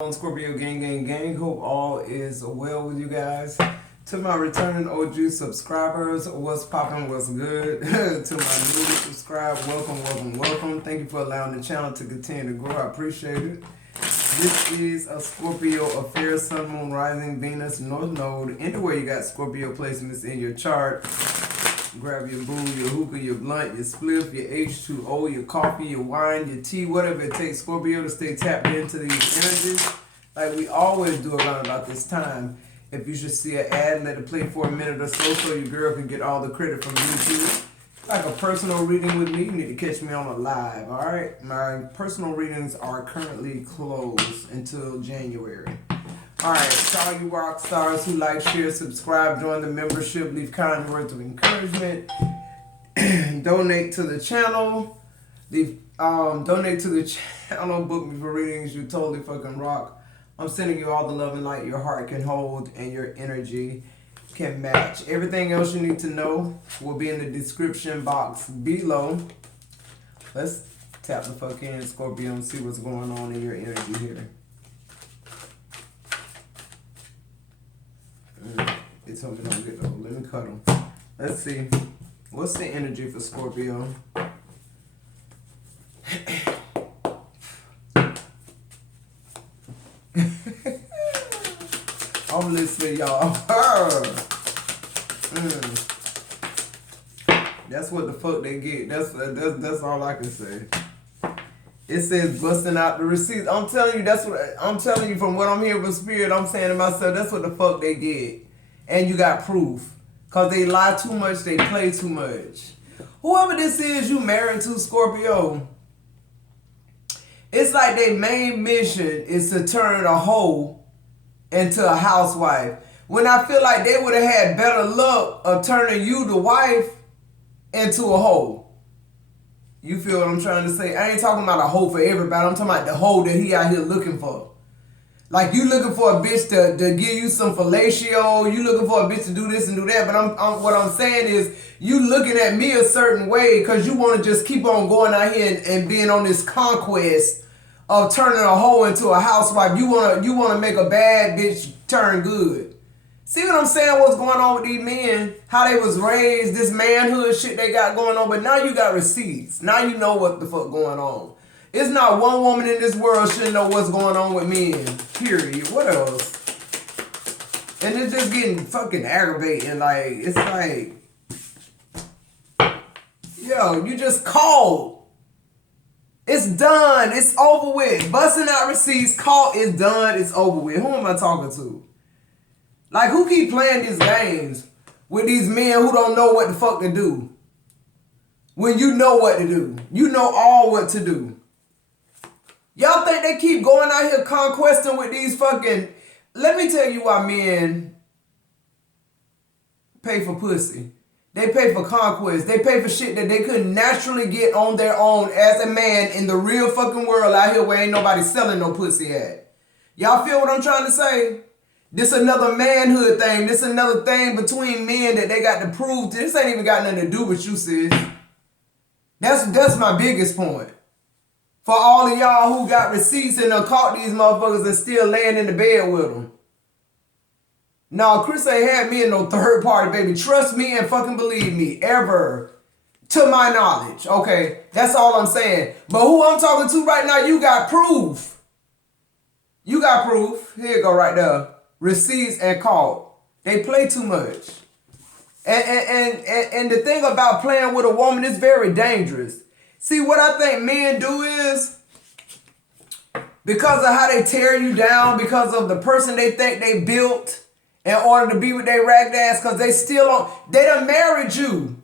On Scorpio gang. Hope all is well with you guys. To my returning OG subscribers, what's poppin', what's good? To my newly subscribed, welcome. Thank you for allowing the channel to continue to grow. I appreciate it. This is a Scorpio affair, Sun, Moon, Rising, Venus, North Node. Anywhere you got Scorpio placements in your chart, grab your boo, your hookah, your blunt, your spliff, your H2O, your coffee, your wine, your tea, whatever it takes, Scorpio, to stay tapped into these energies like we always do around about this time. If you should see an ad, let it play for a minute or so your girl can get all the credit from YouTube. Like a personal reading with me, you need to catch me on a live, alright? My personal readings are currently closed until January. Alright, to all you rock stars who like, share, subscribe, join the membership, leave kind words of encouragement, donate to the channel, donate to the channel, book me for readings, you totally fucking rock. I'm sending you all the love and light your heart can hold and your energy can match. Everything else you need to know will be in the description box below. Let's tap the fuck in, Scorpio, and see what's going on in your energy here. They told me don't get those. Let me cut them. Let's see. What's the energy for Scorpio? I'm listening, y'all. That's what the fuck they get. That's all I can say. It says busting out the receipts. I'm telling you, I'm telling you from what I'm hearing from Spirit. I'm saying to myself, that's what the fuck they get. And you got proof. Cause they lie too much, they play too much. Whoever this is you married to, Scorpio, it's like their main mission is to turn a hoe into a housewife. When I feel like they would have had better luck of turning you, the wife, into a hoe. You feel what I'm trying to say? I ain't talking about a hoe for everybody. I'm talking about the hoe that he out here looking for. Like, you looking for a bitch to give you some fellatio. You looking for a bitch to do this and do that. But what I'm saying is, you looking at me a certain way because you want to just keep on going out here and being on this conquest of turning a hoe into a housewife. You wanna make a bad bitch turn good. See what I'm saying? What's going on with these men? How they was raised, this manhood shit they got going on. But now you got receipts. Now you know what the fuck going on. It's not one woman in this world should know what's going on with men. Period. What else? And it's just getting fucking aggravating. Like, it's like, yo, you just called. It's done. It's over with. Busting out receipts, call is done. It's over with. Who am I talking to? Like, who keep playing these games with these men who don't know what the fuck to do? When you know what to do. You know all what to do. Y'all think they keep going out here conquesting with these fucking... Let me tell you why men pay for pussy. They pay for conquest. They pay for shit that they couldn't naturally get on their own as a man in the real fucking world out here where ain't nobody selling no pussy at. Y'all feel what I'm trying to say? This another manhood thing. This another thing between men that they got to prove. This ain't even got nothing to do with you, sis. That's my biggest point. For all of y'all who got receipts and done caught these motherfuckers and still laying in the bed with them. No, Chris ain't had me in no third party, baby. Trust me and fucking believe me. Ever. To my knowledge. Okay? That's all I'm saying. But who I'm talking to right now, you got proof. You got proof. Here you go right there. Receipts and caught. They play too much. And the thing about playing with a woman is very dangerous. See, what I think men do is, because of how they tear you down, because of the person they think they built in order to be with their ragged ass, because they done married you,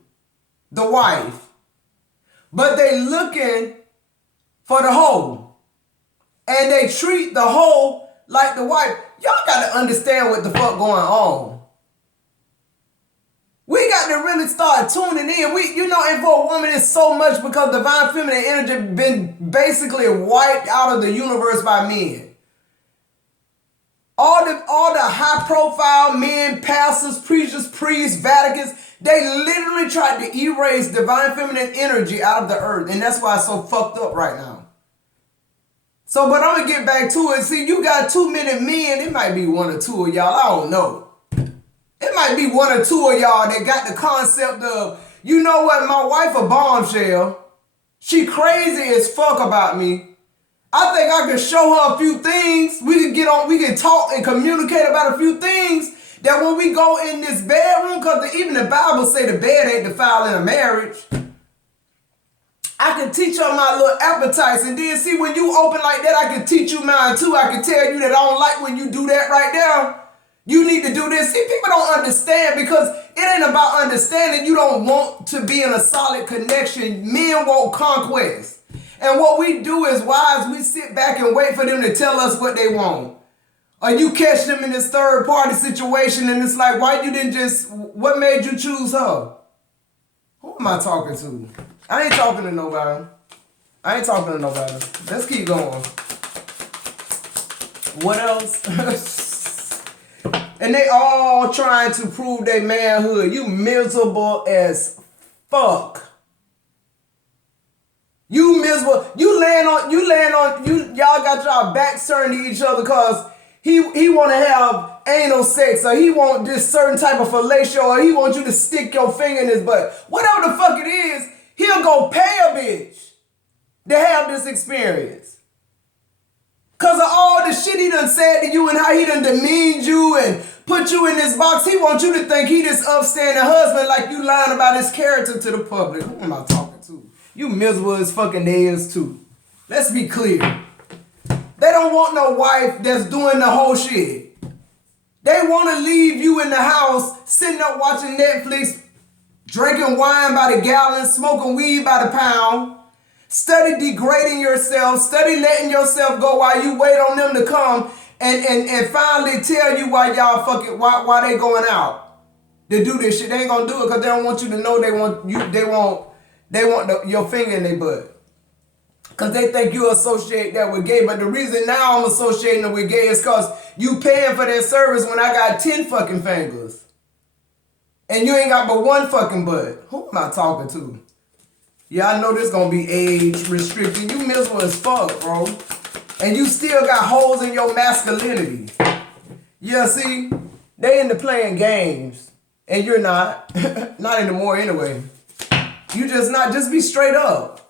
the wife. But they looking for the hoe. And they treat the hoe like the wife. Y'all got to understand what the fuck going on. We got to really start tuning in. And for a woman, it's so much because divine feminine energy been basically wiped out of the universe by men. All the high profile men, pastors, preachers, priests, Vaticans, they literally tried to erase divine feminine energy out of the earth. And that's why it's so fucked up right now. So, but I'm going to get back to it. See, you got too many men. It might be one or two of y'all. I don't know. It might be one or two of y'all that got the concept of, you know what, my wife a bombshell. She crazy as fuck about me. I think I can show her a few things. We can talk and communicate about a few things that when we go in this bedroom, because even the Bible say the bed ain't defiled in a marriage. I can teach her my little appetites, and then see when you open like that, I can teach you mine too. I can tell you that I don't like when you do that right there. You need to do this. See, people don't understand because it ain't about understanding. You don't want to be in a solid connection. Men want conquest. And what we do is wise, we sit back and wait for them to tell us what they want. Or you catch them in this third party situation and it's like, why you didn't just, what made you choose her? Who am I talking to? I ain't talking to nobody. Let's keep going. What else? And they all trying to prove their manhood. You miserable as fuck. You miserable. Y'all got y'all backs turned to each other because he want to have anal sex, or he want this certain type of fellatio, or he want you to stick your finger in his butt. Whatever the fuck it is, he'll go pay a bitch to have this experience. Because of all the shit he done said to you and how he done demeaned you and put you in this box, he wants you to think he this upstanding husband like you lying about his character to the public. Who am I talking to? You miserable as fucking they is too. Let's be clear. They don't want no wife that's doing the whole shit. They want to leave you in the house, sitting up watching Netflix, drinking wine by the gallon, smoking weed by the pound. Study degrading yourself. Study letting yourself go while you wait on them to come and finally tell you why y'all fucking why they going out to do this shit. They ain't gonna do it because they don't want you to know they want your finger in their butt. Because they think you associate that with gay. But the reason now I'm associating it with gay is because you paying for that service when I got 10 fucking fingers. And you ain't got but one fucking butt. Who am I talking to? Yeah, I know this gonna be age restricted. You miserable as fuck, bro. And you still got holes in your masculinity. Yeah, see? They into playing games. And you're not. Not anymore anyway. You just not. Just be straight up.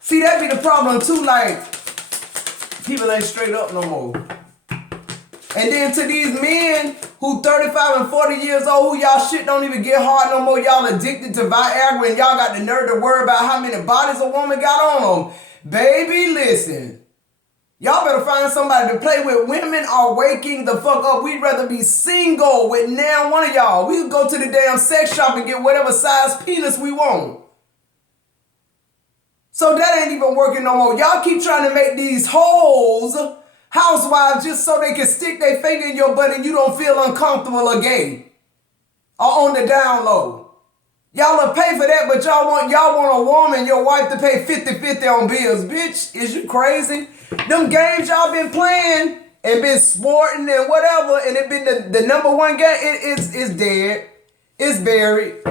See, that be the problem too, like, people ain't straight up no more. And then to these men who 35 and 40 years old, who y'all shit don't even get hard no more, y'all addicted to Viagra and y'all got the nerve to worry about how many bodies a woman got on them. Baby, listen. Y'all better find somebody to play with. Women are waking the fuck up. We'd rather be single with now one of y'all. We could go to the damn sex shop and get whatever size penis we want. So that ain't even working no more. Y'all keep trying to make these hoes housewives just so they can stick their finger in your butt and you don't feel uncomfortable or gay. Or on the down low. Y'all will pay for that, but y'all want a woman, your wife, to pay 50-50 on bills. Bitch, is you crazy? Them games y'all been playing and been sporting and whatever, and it been the number one game, it's dead. It's buried.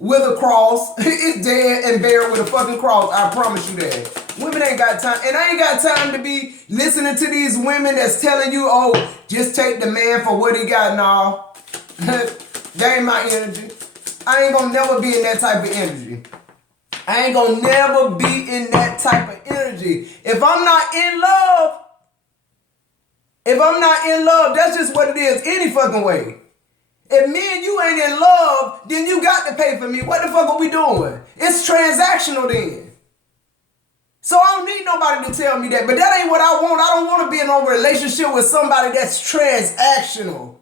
With a cross. It's dead and buried with a fucking cross. I promise you that. Women ain't got time. And I ain't got time to be listening to these women that's telling you, oh, just take the man for what he got. No. That ain't my energy. I ain't gonna never be in that type of energy. I ain't gonna never be in that type of energy. If I'm not in love, that's just what it is any fucking way. If me and you ain't in love, then you got to pay for me. What the fuck are we doing? It's transactional then. So I don't need nobody to tell me that. But that ain't what I want. I don't want to be in a relationship with somebody that's transactional.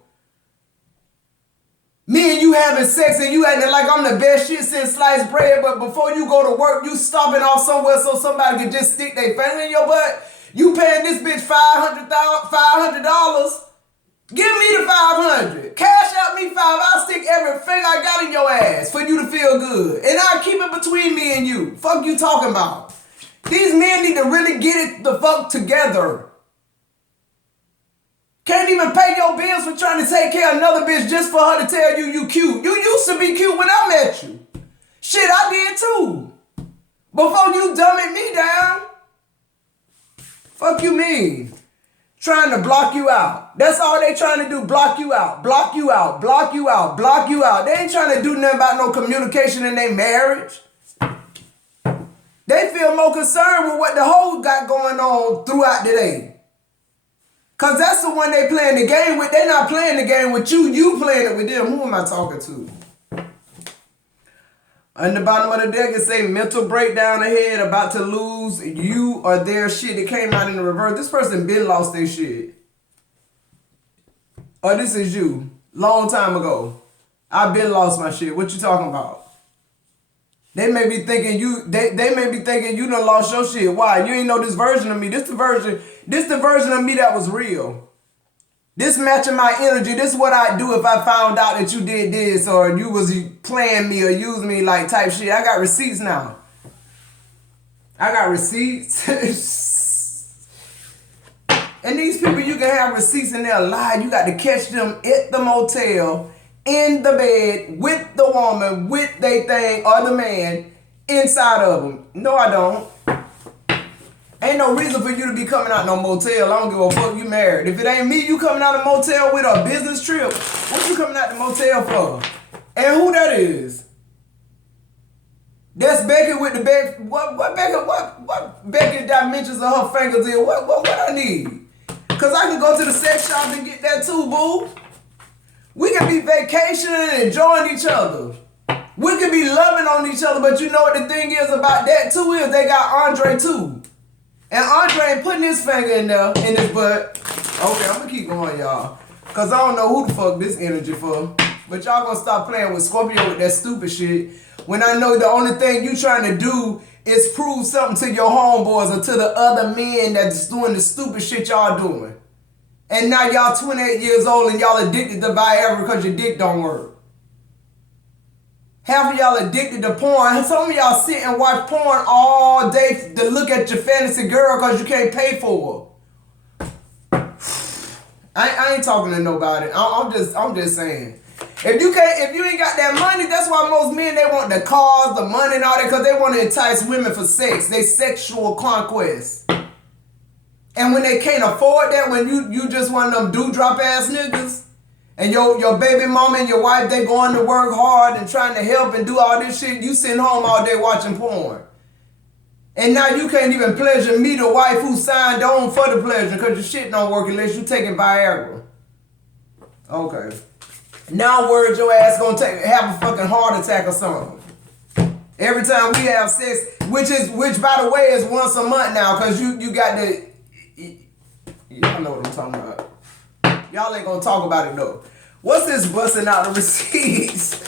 Me and you having sex and you acting like I'm the best shit since sliced bread, but before you go to work, you stopping off somewhere so somebody can just stick their finger in your butt. You paying this bitch $500. Give me the 500. Cash out me 5. I'll stick everything I got in your ass for you to feel good. And I'll keep it between me and you. Fuck you talking about. These men need to really get it the fuck together. Can't even pay your bills for trying to take care of another bitch just for her to tell you you cute. You used to be cute when I met you. Shit, I did too. Before you dumbing me down. Fuck you mean? Trying to block you out. That's all they trying to do, block you out, block you out, block you out, block you out. They ain't trying to do nothing about no communication in their marriage. They feel more concerned with what the hoe got going on throughout the day. Because that's the one they playing the game with. They not playing the game with you. You playing it with them. Who am I talking to? On the bottom of the deck, it say mental breakdown ahead, about to lose you or their shit. It came out in the reverse. This person been lost their shit. Or this is you. Long time ago. I've been lost my shit. What you talking about? They may be thinking you done lost your shit. Why? You ain't know this version of me. This the version of me that was real. This matching my energy. This is what I'd do if I found out that you did this or you was playing me or using me like type shit. I got receipts now. I got receipts. And these people, you can have receipts and they'll lie. You got to catch them at the motel, in the bed, with the woman, with they thing, or the man, inside of them. No, I don't. Ain't no reason for you to be coming out no motel. I don't give a fuck, you married. If it ain't me, you coming out a motel with a business trip. What you coming out the motel for? And who that is? That's Becky with the back. What Becky dimensions of her fingers in? What I need? Cause I can go to the sex shop and get that too, boo. We can be vacationing and enjoying each other. We can be loving on each other, but you know what the thing is about that too is they got Andre too. And Andre ain't putting his finger in there, in his butt. Okay, I'm gonna keep going, y'all. Cause I don't know who the fuck this energy for. But y'all gonna stop playing with Scorpio with that stupid shit. When I know the only thing you trying to do is prove something to your homeboys or to the other men that's doing the stupid shit y'all doing. And now y'all 28 years old and y'all addicted to Viagra because your dick don't work. Half of y'all addicted to porn. Some of y'all sit and watch porn all day to look at your fantasy girl because you can't pay for her. I ain't talking to nobody. I'm just saying. If you ain't got that money, that's why most men, they want the cars, the money and all that, because they want to entice women for sex. They sexual conquest. And when they can't afford that, when you just one of them dewdrop ass niggas, and your baby mama and your wife, they going to work hard and trying to help and do all this shit, you sitting home all day watching porn. And now you can't even pleasure me, the wife who signed on for the pleasure, because your shit don't work unless you taking Viagra. Okay. Now words your ass gonna have a fucking heart attack or something. Every time we have sex, which by the way is once a month now, because you got the, y'all know what I'm talking about. Y'all ain't gonna talk about it though. What's this busting out the receipts?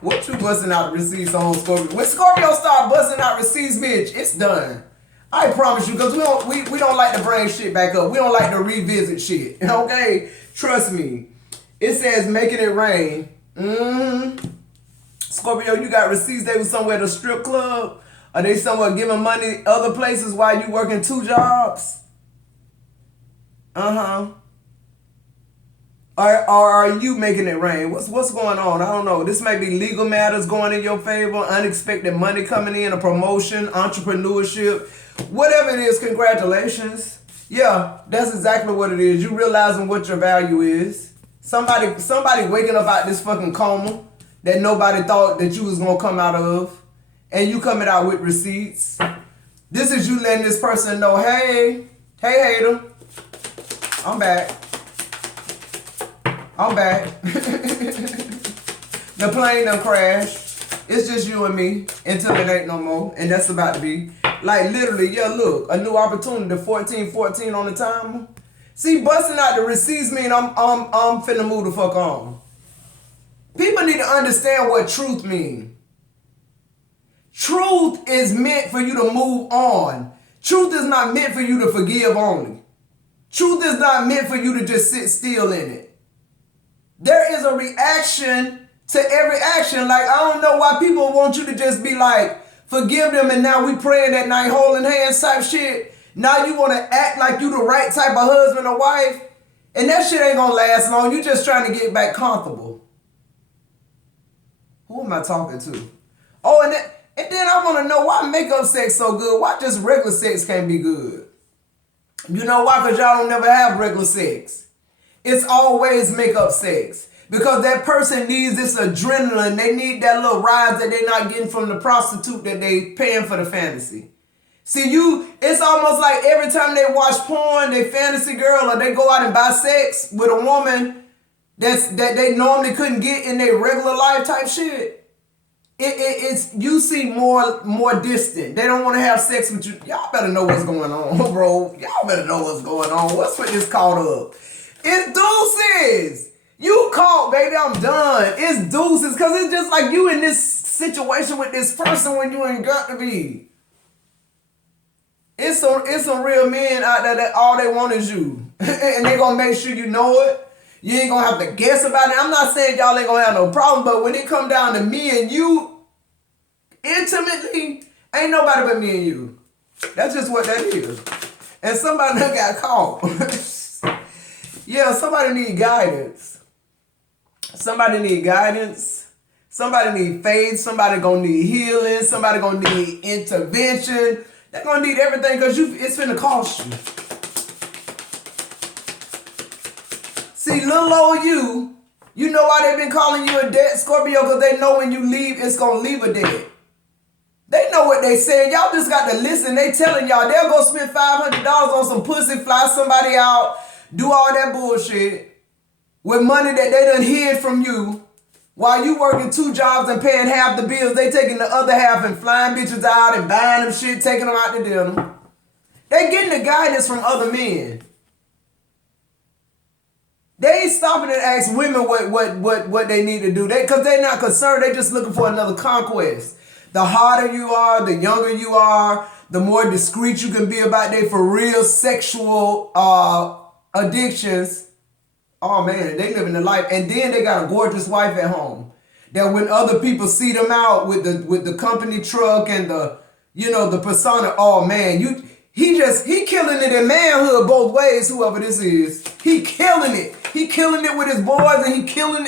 What you busting out the receipts on, Scorpio? When Scorpio start busting out receipts, bitch, it's done. I promise you, because we don't like to bring shit back up. We don't like to revisit shit. Okay? Trust me. It says making it rain. Scorpio, you got receipts. They was somewhere at a strip club? Are they somewhere giving money other places while you working 2 jobs? Or are you making it rain? What's going on? I don't know. This may be legal matters going in your favor, unexpected money coming in, a promotion, entrepreneurship. Whatever it is, congratulations. Yeah, that's exactly what it is. You realizing what your value is. Somebody waking up out this fucking coma that nobody thought that you was going to come out of. And you coming out with receipts. This is you letting this person know, hey hater, I'm back. The plane done crashed. It's just you and me until it ain't no more. And that's about to be. Like literally, yeah, look, a new opportunity, 1414 on the timer. See, busting out the receipts mean I'm finna move the fuck on. People need to understand what truth means. Truth is meant for you to move on. Truth is not meant for you to forgive only. Truth is not meant for you to just sit still in it. There is a reaction to every action. Like, I don't know why people want you to just be like, forgive them, and now we praying that night, holding hands type shit. Now you want to act like you the right type of husband or wife, and that shit ain't gonna last long. You just trying to get back comfortable. Who am I talking to? Oh, and then I want to know why makeup sex so good. Why just regular sex can't be good? You know why? Because y'all don't never have regular sex. It's always make-up sex. Because that person needs this adrenaline. They need that little rise that they're not getting from the prostitute that they paying for the fantasy. See, it's almost like every time they watch porn, they fantasy girl, or they go out and buy sex with a woman that they normally couldn't get in their regular life type shit. It's you see more distant. They don't want to have sex with you. Y'all better know what's going on, bro. Y'all better know what's going on. What's with this caught up? It's deuces. You caught, baby. I'm done. It's deuces because it's just like you in this situation with this person when you ain't got to be. It's some real men out there that all they want is you, and they gonna make sure you know it. You ain't gonna have to guess about it. I'm not saying y'all ain't gonna have no problem, but when it come down to me and you, intimately, ain't nobody but me and you. That's just what that is. And somebody that got caught. Yeah, somebody need guidance. Somebody need guidance. Somebody need faith. Somebody gonna need healing. Somebody gonna need intervention. They're gonna need everything because it's finna cost you. See, little old you know why they've been calling you a debt, Scorpio? Because they know when you leave, it's going to leave a debt. They know what they saying. Y'all just got to listen. They telling y'all they'll go spend $500 on some pussy, fly somebody out, do all that bullshit with money that they done hid from you while you working 2 jobs and paying half the bills. They taking the other half and flying bitches out and buying them shit, taking them out to dinner. They getting the guidance from other men. They ain't stopping to ask women what they need to do. Because they're not concerned. They just looking for another conquest. The harder you are, the younger you are, the more discreet you can be about their for real sexual addictions. Oh man, they living the life. And then they got a gorgeous wife at home. That when other people see them out with the company truck and the persona, oh man, he killing it in manhood both ways, whoever this is. He killing it. He killing it with his boys and he killing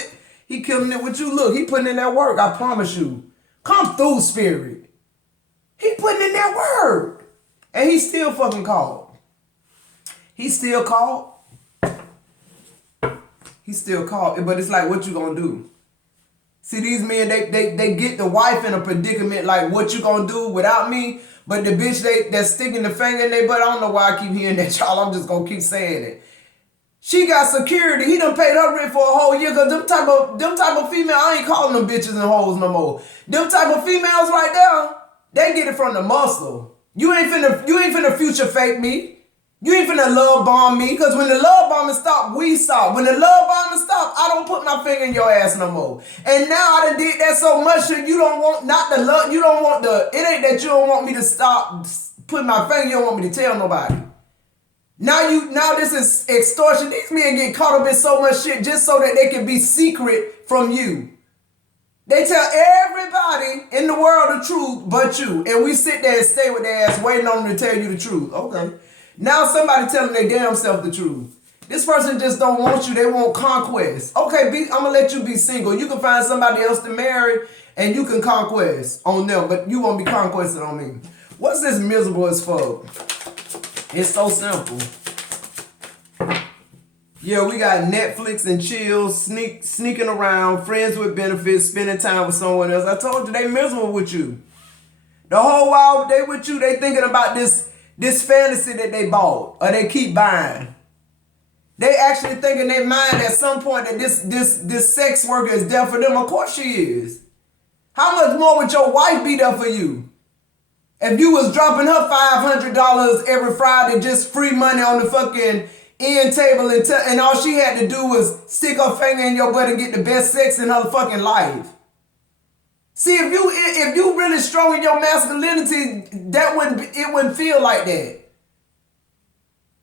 it with you. Look, he putting in that work, I promise you. Come through, spirit. He putting in that work. And he's still fucking called. He's still called. He's still called. But it's like, what you gonna do? See, these men, they get the wife in a predicament like, what you gonna do without me? But the bitch, they're sticking the finger in their butt. I don't know why I keep hearing that, y'all. I'm just gonna keep saying it. She got security. He done paid her rent for a whole year because them type of female, I ain't calling them bitches and hoes no more. Them type of females right there, they get it from the muscle. You ain't finna future fake me. You ain't finna love bomb me, because when the love bombing stop, we stop. When the love bombing stop, I don't put my finger in your ass no more. And now I done did that so much that you don't want, not the love, you don't want the, it ain't that you don't want me to stop putting my finger, you don't want me to tell nobody. Now this is extortion. These men get caught up in so much shit just so that they can be secret from you. They tell everybody in the world the truth but you. And we sit there and stay with their ass waiting on them to tell you the truth. Okay. Now somebody telling their damn self the truth. This person just don't want you. They want conquest. Okay, I'm going to let you be single. You can find somebody else to marry and you can conquest on them. But you won't be conquested on me. What's this miserable as fuck? It's so simple. Yeah, we got Netflix and chill, sneaking around, friends with benefits, spending time with someone else. I told you, they miserable with you. The whole while they with you, they thinking about this fantasy that they bought or they keep buying. They actually think in their mind at some point that this sex worker is there for them. Of course she is. How much more would your wife be there for you? If you was dropping her $500 every Friday, just free money on the fucking end table and all she had to do was stick her finger in your butt and get the best sex in her fucking life. See, if you really strong in your masculinity, it wouldn't feel like that.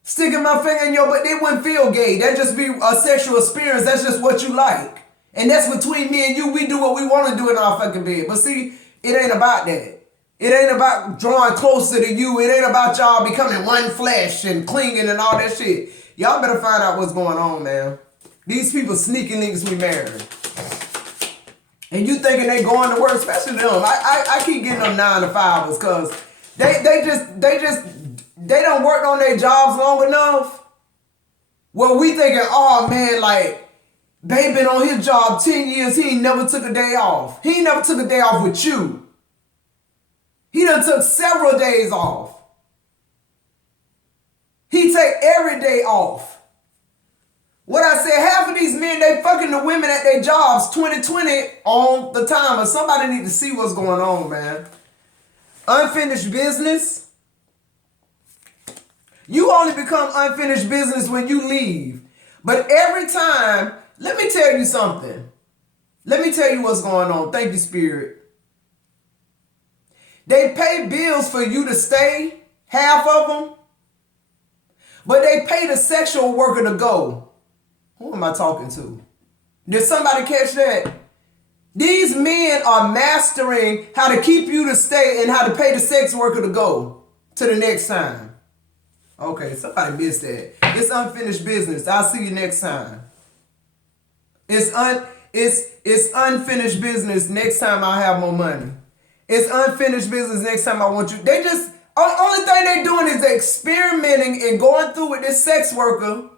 Sticking my finger in your butt, it wouldn't feel gay. That'd just be a sexual experience. That's just what you like. And that's between me and you. We do what we want to do in our fucking bed. But see, it ain't about that. It ain't about drawing closer to you. It ain't about y'all becoming one flesh and clinging and all that shit. Y'all better find out what's going on, man. These people sneaking niggas we married. And you thinking they going to work, especially them. I keep getting them 9 to 5s because they just they don't work on their jobs long enough. Well, we thinking, oh man, like, babe been on his job 10 years, he ain't never took a day off. He ain't never took a day off with you. He done took several days off. He take every day off. What I said, half of these men, they fucking the women at their jobs 2020 on the timer. Somebody need to see what's going on, man. Unfinished business. You only become unfinished business when you leave. But every time, let me tell you something. Let me tell you what's going on. Thank you, Spirit. They pay bills for you to stay, half of them. But they pay the sexual worker to go. Who am I talking to? Did somebody catch that? These men are mastering how to keep you to stay and how to pay the sex worker to go to the next time. Okay, somebody missed that. It's unfinished business. I'll see you next time. It's unfinished business. Next time I'll have more money. It's unfinished business. Next time I want you. They just, only thing they're doing is experimenting and going through with this sex worker.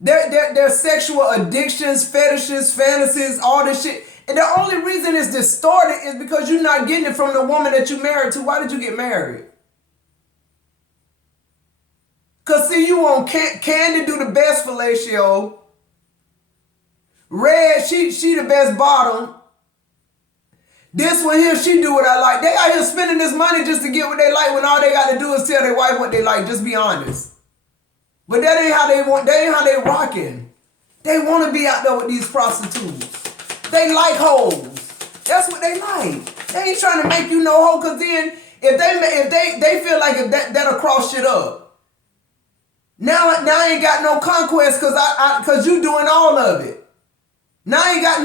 Their sexual addictions, fetishes, fantasies, all this shit. And the only reason it's distorted is because you're not getting it from the woman that you married to. Why did you get married? Because see, you want Candy do the best fellatio. Red, she the best bottom. This one here, she do what I like. They out here spending this money just to get what they like when all they got to do is tell their wife what they like. Just be honest. But that ain't how they want. That ain't how they rocking. They want to be out there with these prostitutes. They like hoes. That's what they like. They ain't trying to make you no hoe. Cause then if they feel like if that'll cross shit up. Now I ain't got no conquest cause you doing all of it. Now I ain't got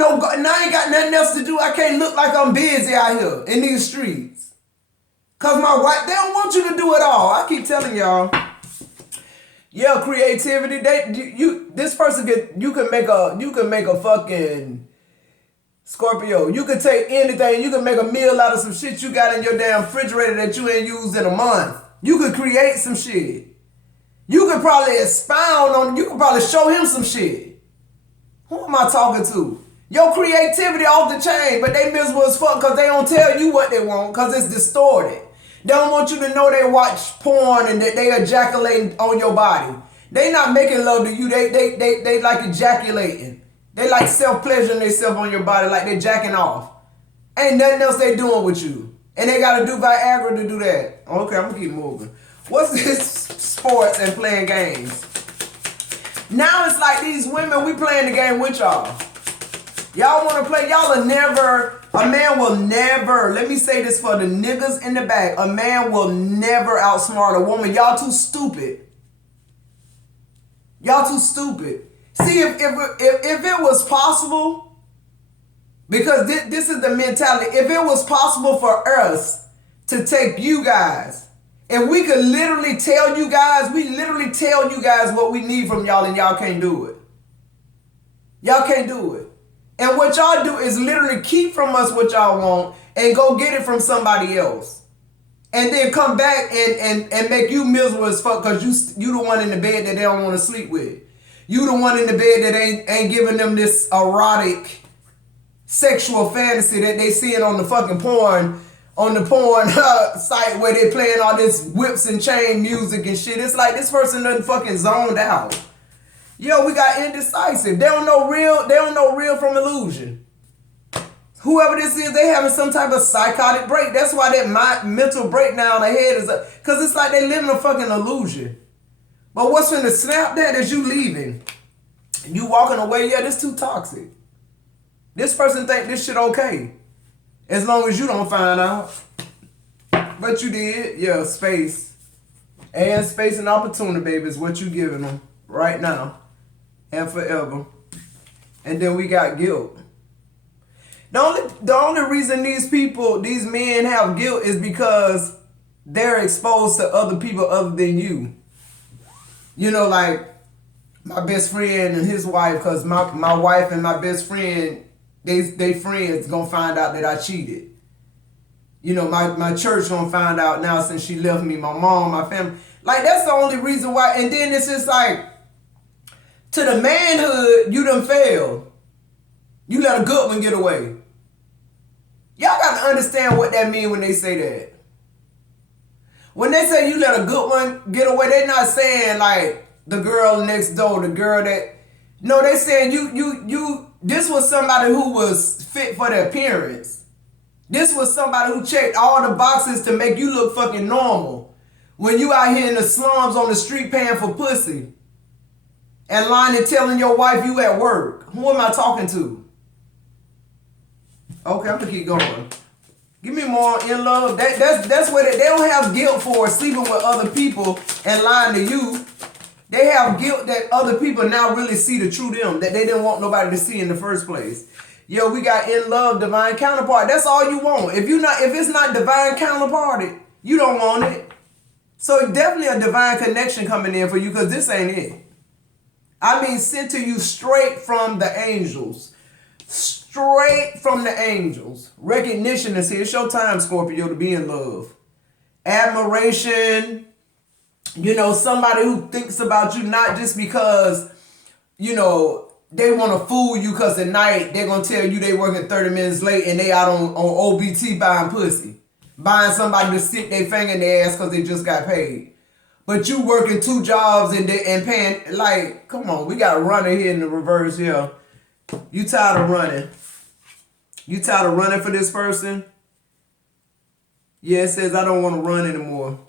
nothing else to do. I can't look like I'm busy out here in these streets. Cause my wife, they don't want you to do it all. I keep telling y'all. Yeah, creativity. This person you can make a fucking Scorpio. You can take anything. You can make a meal out of some shit you got in your damn refrigerator that you ain't used in a month. You could create some shit. You could probably expound on. You could probably show him some shit. Who am I talking to? Your creativity off the chain, but they miserable as fuck because they don't tell you what they want because it's distorted. They don't want you to know they watch porn and that they ejaculating on your body. They not making love to you. They like ejaculating. They like self-pleasuring themselves on your body like they jacking off. Ain't nothing else they doing with you. And they got to do Viagra to do that. Okay, I'm going to keep moving. What's this sports and playing games? Now it's like these women, we playing the game with y'all. Y'all want to play, y'all are never, a man will never, let me say this for the niggas in the back, a man will never outsmart a woman. Y'all too stupid. Y'all too stupid. See, if it was possible, because this is the mentality, if it was possible for us to take you guys, and we could literally tell you guys, what we need from y'all and y'all can't do it. Y'all can't do it. And what y'all do is literally keep from us what y'all want and go get it from somebody else. And then come back and make you miserable as fuck because you the one in the bed that they don't want to sleep with. You the one in the bed that ain't giving them this erotic sexual fantasy that they seeing on the fucking porn, on the porn site where they playing all this whips and chain music and shit. It's like this person done fucking zoned out. Yo, we got Indecisive. They don't know real from illusion. Whoever this is, they having some type of psychotic break. That's why that mental breakdown ahead is because it's like they living a fucking illusion. But what's finna snap that is you leaving. You walking away, yeah, this too toxic. This person think this shit okay. As long as you don't find out. But you did, yeah, space. And space and opportunity, baby, is what you giving them right now. And forever. And then we got guilt. The only reason these men have guilt is because they're exposed to other people other than you. You know, like my best friend and his wife, because my wife and my best friend, they friends gonna find out that I cheated. You know, my church gonna find out now since she left me, my mom, my family. Like, that's the only reason why. And then it's just like, to the manhood, you done failed. You let a good one get away. Y'all got to understand what that means when they say that. When they say you let a good one get away, they're not saying like the girl next door, the girl that... No, they saying you this was somebody who was fit for the appearance. This was somebody who checked all the boxes to make you look fucking normal. When you out here in the slums on the street paying for pussy and lying and telling your wife you at work. Who am I talking to? Okay, I'm gonna keep going. Give me more in love. That's what they don't have guilt for sleeping with other people and lying to you. They have guilt that other people now really see the true them that they didn't want nobody to see in the first place. Yo, we got in love, divine counterpart. That's all you want. If it's not divine counterparted, you don't want it. So definitely a divine connection coming in for you, because this ain't it. I mean, sent to you straight from the angels. Straight from the angels. Recognition is here. It's your time, Scorpio, to be in love. Admiration. You know, somebody who thinks about you not just because, you know, they want to fool you because at night they're going to tell you they working 30 minutes late and they out on OBT buying pussy. Buying somebody to stick their finger in their ass because they just got paid. But you working 2 jobs and paying, like, come on, we got a runner here in the reverse here. You tired of running? You tired of running for this person? Yeah, it says I don't want to run anymore.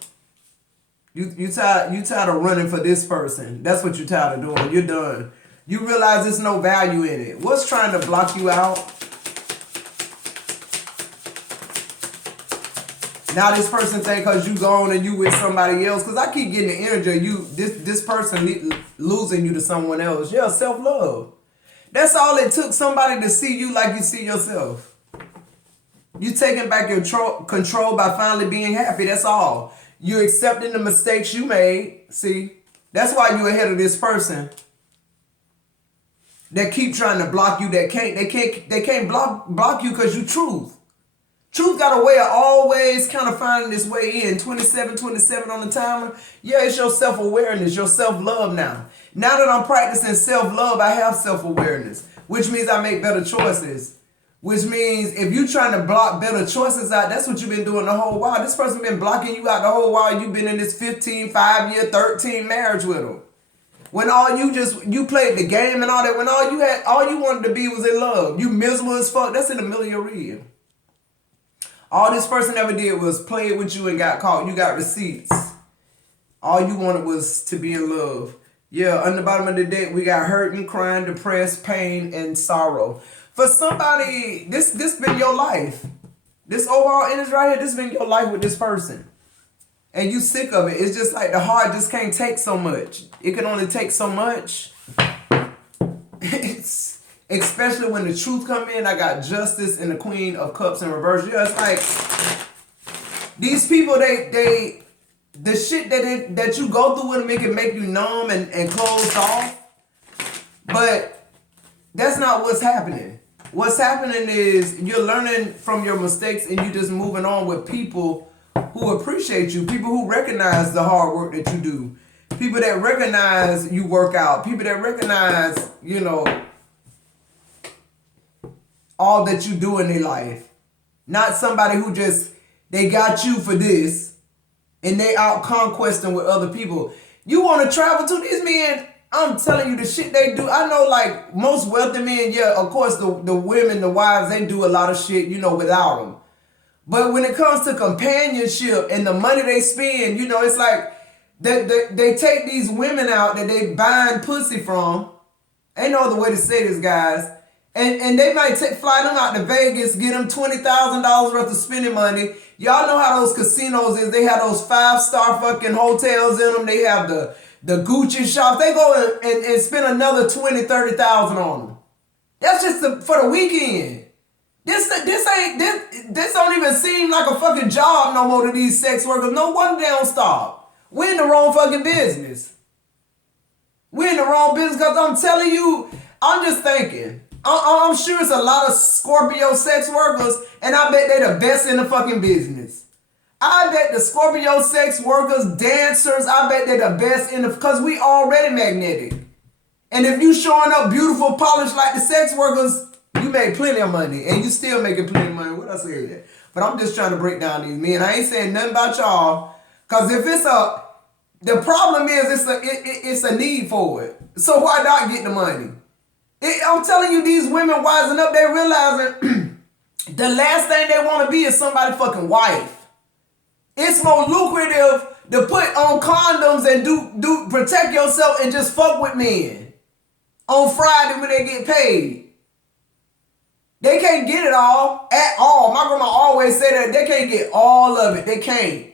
You tired of running for this person. That's what you're tired of doing. You're done. You realize there's no value in it. What's trying to block you out? Now this person think because you gone and you with somebody else. Because I keep getting the energy of you, this person losing you to someone else. Yeah, self-love. That's all it took, somebody to see you like you see yourself. You taking back your control by finally being happy. That's all. You accepting the mistakes you made. See, that's why you ahead of this person that keep trying to block you. They can't block you because you truth. Truth got a way of always kind of finding its way in. 27 on the timer. Yeah, it's your self-awareness, your self-love now. Now that I'm practicing self-love, I have self-awareness, which means I make better choices. Which means if you're trying to block better choices out, that's what you've been doing the whole while. This person been blocking you out the whole while you've been in this 15, 5-year, 13 marriage with them. When you played the game and all that, when all you wanted to be was in love. You miserable as fuck. That's in the middle of your reading. All this person ever did was play with you and got caught. You got receipts. All you wanted was to be in love. Yeah, on the bottom of the deck, we got hurting, crying, depressed, pain, and sorrow. For somebody, this been your life. This overall energy right here, this been your life with this person. And you sick of it. It's just like the heart just can't take so much. It can only take so much. It's especially when the truth come in. I got Justice and the Queen of Cups in reverse. Yeah, it's like these people, the shit that you go through with them, it can make you numb and closed off. But that's not what's happening. What's happening is you're learning from your mistakes and you just moving on with people who appreciate you, people who recognize the hard work that you do, people that recognize you work out, people that recognize, you know, all that you do in their life. Not somebody who just, they got you for this and they out conquesting with other people. You want to travel to these men? I'm telling you the shit they do. I know like most wealthy men, yeah, of course the women, the wives, they do a lot of shit, you know, without them. But when it comes to companionship and the money they spend, you know, it's like they take these women out that they buying pussy from. Ain't no other way to say this, guys. And they might fly them out to Vegas, get them $20,000 worth of spending money. Y'all know how those casinos is. They have those 5-star fucking hotels in them. They have the Gucci shops. They go and spend another $20,000, $30,000 on them. That's just for the weekend. This don't even seem like a fucking job no more to these sex workers. No wonder they don't stop. We're in the wrong fucking business. We're in the wrong business because I'm telling you, I'm just thinking. I'm sure it's a lot of Scorpio sex workers, and I bet they the best in the fucking business. I bet the Scorpio sex workers, dancers, I bet they're the best in the, because we already magnetic. And if you showing up beautiful, polished like the sex workers, you make plenty of money. And you still making plenty of money. What I say? But I'm just trying to break down these men. I ain't saying nothing about y'all. Because if it's the problem is it's a need for it. So why not get the money? I'm telling you, these women wising up, they realizing the last thing they want to be is somebody's fucking wife. It's more lucrative to put on condoms and do protect yourself and just fuck with men on Friday when they get paid. They can't get it all at all. My grandma always said that they can't get all of it. They can't.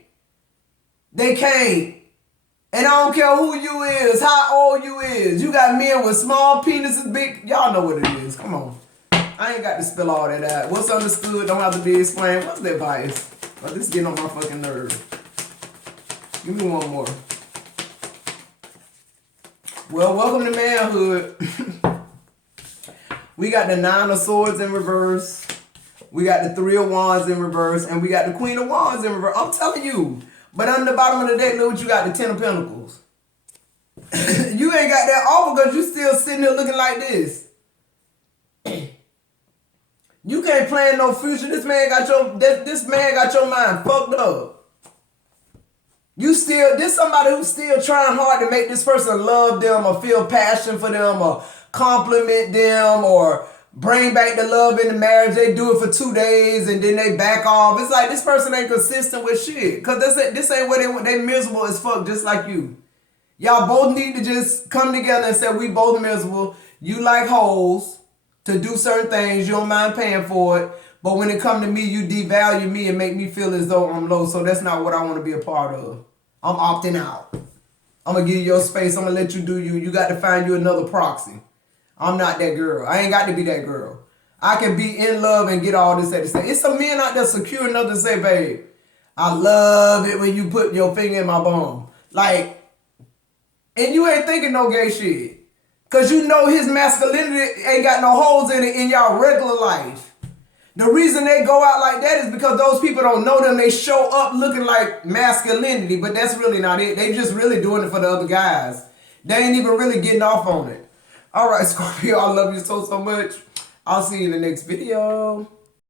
They can't. And I don't care who you is, how old you is. You got men with small penises, big. Y'all know what it is. Come on. I ain't got to spill all that out. What's understood don't have to be explained. What's the advice? Oh, this is getting on my fucking nerves. Give me one more. Well, welcome to manhood. We got the 9 of Swords in reverse. We got the 3 of Wands in reverse. And we got the Queen of Wands in reverse. I'm telling you. But on the bottom of the deck, look what you got, the 10 of Pentacles. You ain't got that offer because you still sitting there looking like this. You can't plan no future. This man got your mind fucked up. This somebody who's still trying hard to make this person love them or feel passion for them or compliment them or bring back the love in the marriage. They do it for 2 days and then they back off. It's like this person ain't consistent with shit. Because this ain't what they want. They miserable as fuck just like you. Y'all both need to just come together and say we both miserable. You like hoes to do certain things. You don't mind paying for it. But when it come to me, you devalue me and make me feel as though I'm low. So that's not what I want to be a part of. I'm opting out. I'm going to give you your space. I'm going to let you do you. You got to find you another proxy. I'm not that girl. I ain't got to be that girl. I can be in love and get all this at the same. It's some men out there secure enough to say, babe, I love it when you put your finger in my bum. Like, and you ain't thinking no gay shit. Because you know his masculinity ain't got no holes in it in y'all regular life. The reason they go out like that is because those people don't know them. They show up looking like masculinity, but that's really not it. They just really doing it for the other guys. They ain't even really getting off on it. All right, Scorpio, I love you so much. I'll see you in the next video.